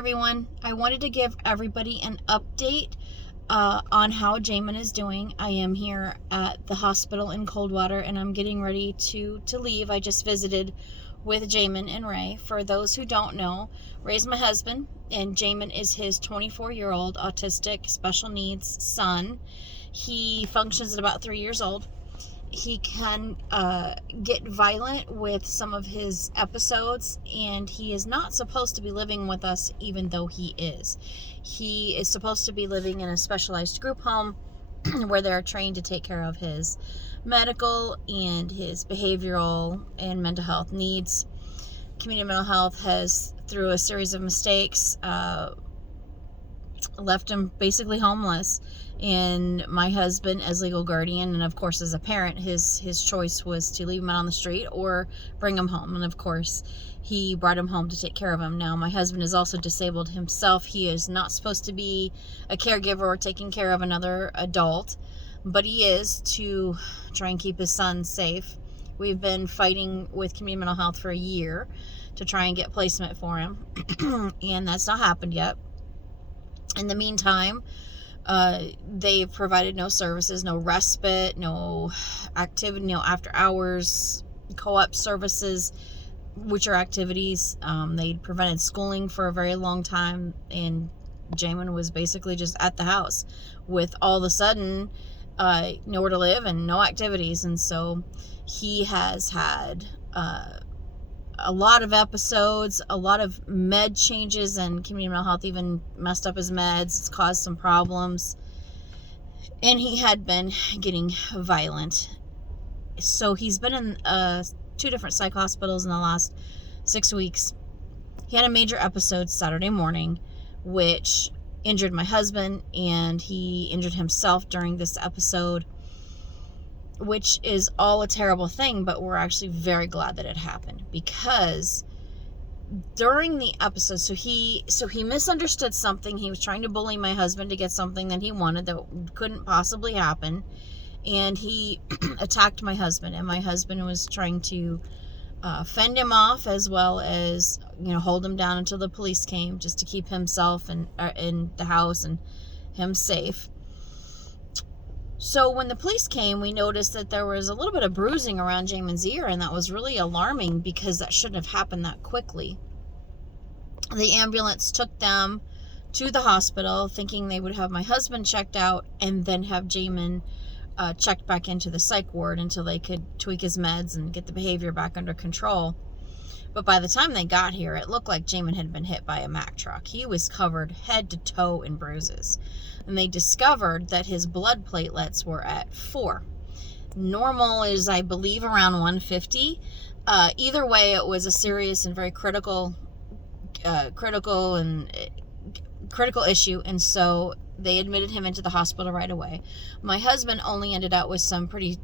Everyone, I wanted to give everybody an update on how Jaymon is doing. I am here at the hospital in Coldwater and I'm getting ready to leave. I just visited with Jaymon and Ray. For those who don't know, Ray's my husband and Jaymon is his 24-year-old autistic special needs son. He functions at about 3 years old. He can get violent with some of his episodes, and he is not supposed to be living with us, even though he is. He is supposed to be living in a specialized group home where they're trained to take care of his medical and his behavioral and mental health needs. Community Mental Health has, through a series of mistakes, left him basically homeless, and my husband, as legal guardian and of course as a parent, his choice was to leave him out on the street or bring him home, and of course he brought him home to take care of him. Now my husband is also disabled himself. He is not supposed to be a caregiver or taking care of another adult, but he is, to try and keep his son safe. We've been fighting with Community Mental Health for a year to try and get placement for him and that's not happened yet. In the meantime, they've provided no services, no respite, no activity, no after hours co-op services, which are activities. They prevented schooling for a very long time, and Jaymon was basically just at the house with all of a sudden nowhere to live and no activities. And so he has had a lot of episodes, a lot of med changes, and Community Mental Health even messed up his meds. It's caused some problems. And he had been getting violent. So he's been in 2 different psych hospitals in the last 6 weeks. He had a major episode Saturday morning, which injured my husband, and he injured himself during this episode, which is all a terrible thing, but we're actually very glad that it happened, because during the episode, so he misunderstood something. He was trying to bully my husband to get something that he wanted that couldn't possibly happen, and he attacked my husband, and my husband was trying to fend him off, as well as hold him down until the police came, just to keep himself and in the house and him safe. So when the police came, we noticed that there was a little bit of bruising around Jaymon's ear, and that was really alarming because that shouldn't have happened that quickly. The ambulance took them to the hospital, thinking they would have my husband checked out and then have Jaymon checked back into the psych ward until they could tweak his meds and get the behavior back under control. But by the time they got here, it looked like Jaymon had been hit by a Mack truck. He was covered head to toe in bruises. And they discovered that his blood platelets were at 4. Normal is, I believe, around 150. Either way, it was a serious and very critical issue, and so they admitted him into the hospital right away. My husband only ended up with some pretty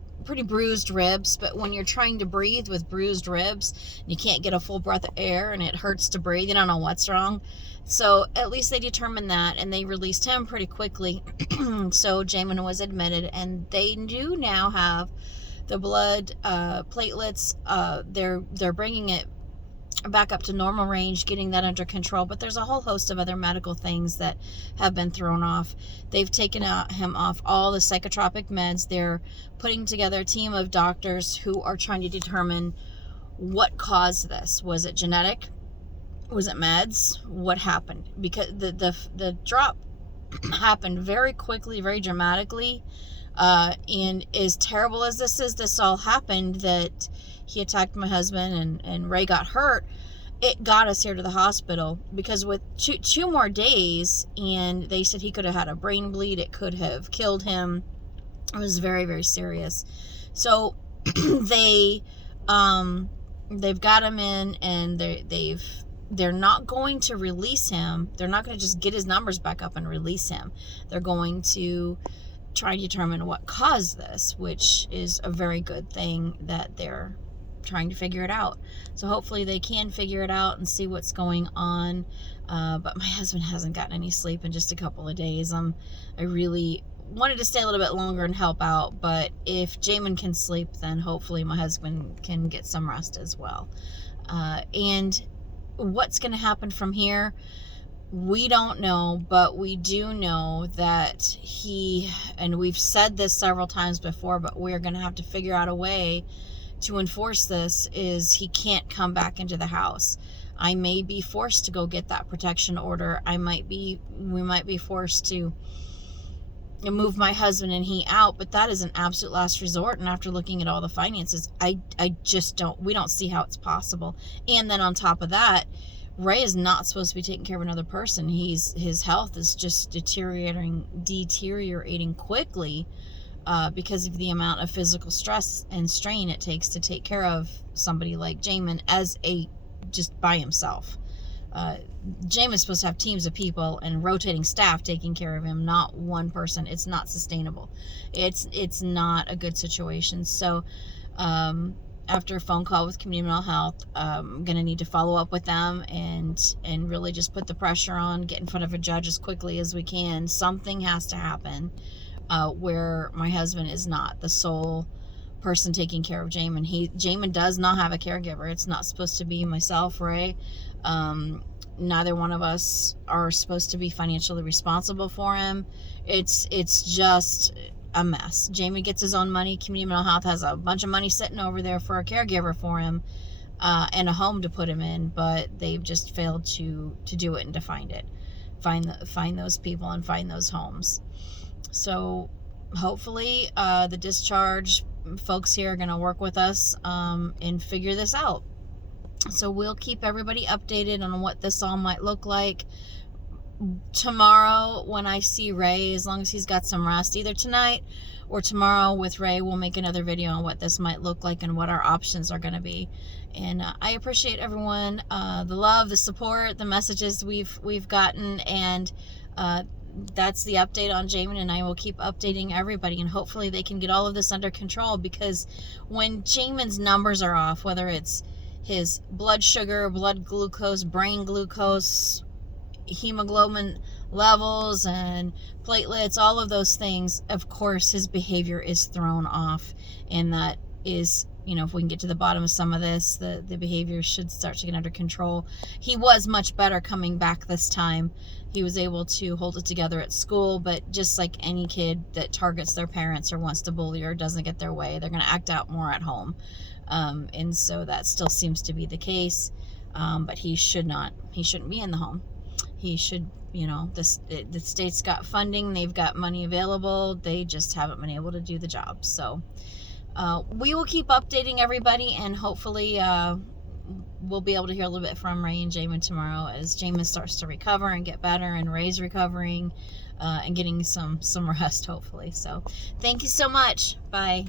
bruised ribs, but when you're trying to breathe with bruised ribs, you can't get a full breath of air and it hurts to breathe. You don't know what's wrong. So at least they determined that, and they released him pretty quickly. So Jaymon was admitted, and they do now have the blood platelets. They're bringing it back up to normal range, getting that under control, but there's a whole host of other medical things that have been thrown off. They've taken him off all the psychotropic meds. They're putting together a team of doctors who are trying to determine what caused this. Was it genetic? Was it meds? What happened? Because the drop happened very quickly, very dramatically, and as terrible as this all happened, that he attacked my husband and Ray got hurt, it got us here to the hospital, because with two more days, and they said he could have had a brain bleed, it could have killed him. It was very, very serious. So they've got him in, and they're not going to release him. They're not going to just get his numbers back up and release him. They're going to try to determine what caused this, which is a very good thing that they're trying to figure it out. So hopefully they can figure it out and see what's going on. But my husband hasn't gotten any sleep in just a couple of days. I really wanted to stay a little bit longer and help out, but if Jaymon can sleep, then hopefully my husband can get some rest as well. And what's going to happen from here? We don't know, but we do know that he, and we've said this several times before, but we're going to have to figure out a way to enforce this, is he can't come back into the house. I may be forced to go get that protection order. We might be forced to move my husband and he out, but that is an absolute last resort. And after looking at all the finances, I just we don't see how it's possible. And then on top of that, Ray is not supposed to be taking care of another person. His health is just deteriorating quickly, because of the amount of physical stress and strain it takes to take care of somebody like Jaymon just by himself. Jaymon's supposed to have teams of people and rotating staff taking care of him, not one person. It's not sustainable. It's not a good situation. So, after a phone call with Community Mental Health, I'm going to need to follow up with them and really just put the pressure on, get in front of a judge as quickly as we can. Something has to happen, where my husband is not the sole person taking care of Jaymon. Jaymon does not have a caregiver. It's not supposed to be myself, Ray. Neither one of us are supposed to be financially responsible for him. It's just a mess. Jaymon gets his own money. Community Mental Health has a bunch of money sitting over there for a caregiver for him, and a home to put him in, but they've just failed to do it and to find those people and find those homes. So hopefully, the discharge folks here are going to work with us, and figure this out. So we'll keep everybody updated on what this all might look like. Tomorrow, when I see Ray, as long as he's got some rest, either tonight or tomorrow with Ray, we'll make another video on what this might look like and what our options are going to be. And I appreciate everyone, the love, the support, the messages we've gotten, and that's the update on Jaymon, and I will keep updating everybody, and hopefully they can get all of this under control, because when Jaymon's numbers are off, whether it's his blood sugar, blood glucose, brain glucose, hemoglobin levels, and platelets, all of those things, of course his behavior is thrown off. And that is, if we can get to the bottom of some of this, the behavior should start to get under control. He was much better coming back this time. He was able to hold it together at school, but just like any kid that targets their parents or wants to bully or doesn't get their way, they're going to act out more at home. And so that still seems to be the case. But he shouldn't be in the home. He should, the state's got funding, they've got money available, they just haven't been able to do the job. So we will keep updating everybody, and hopefully we'll be able to hear a little bit from Ray and Jaymon tomorrow as Jaymon starts to recover and get better, and Ray's recovering and getting some rest, hopefully. So thank you so much. Bye.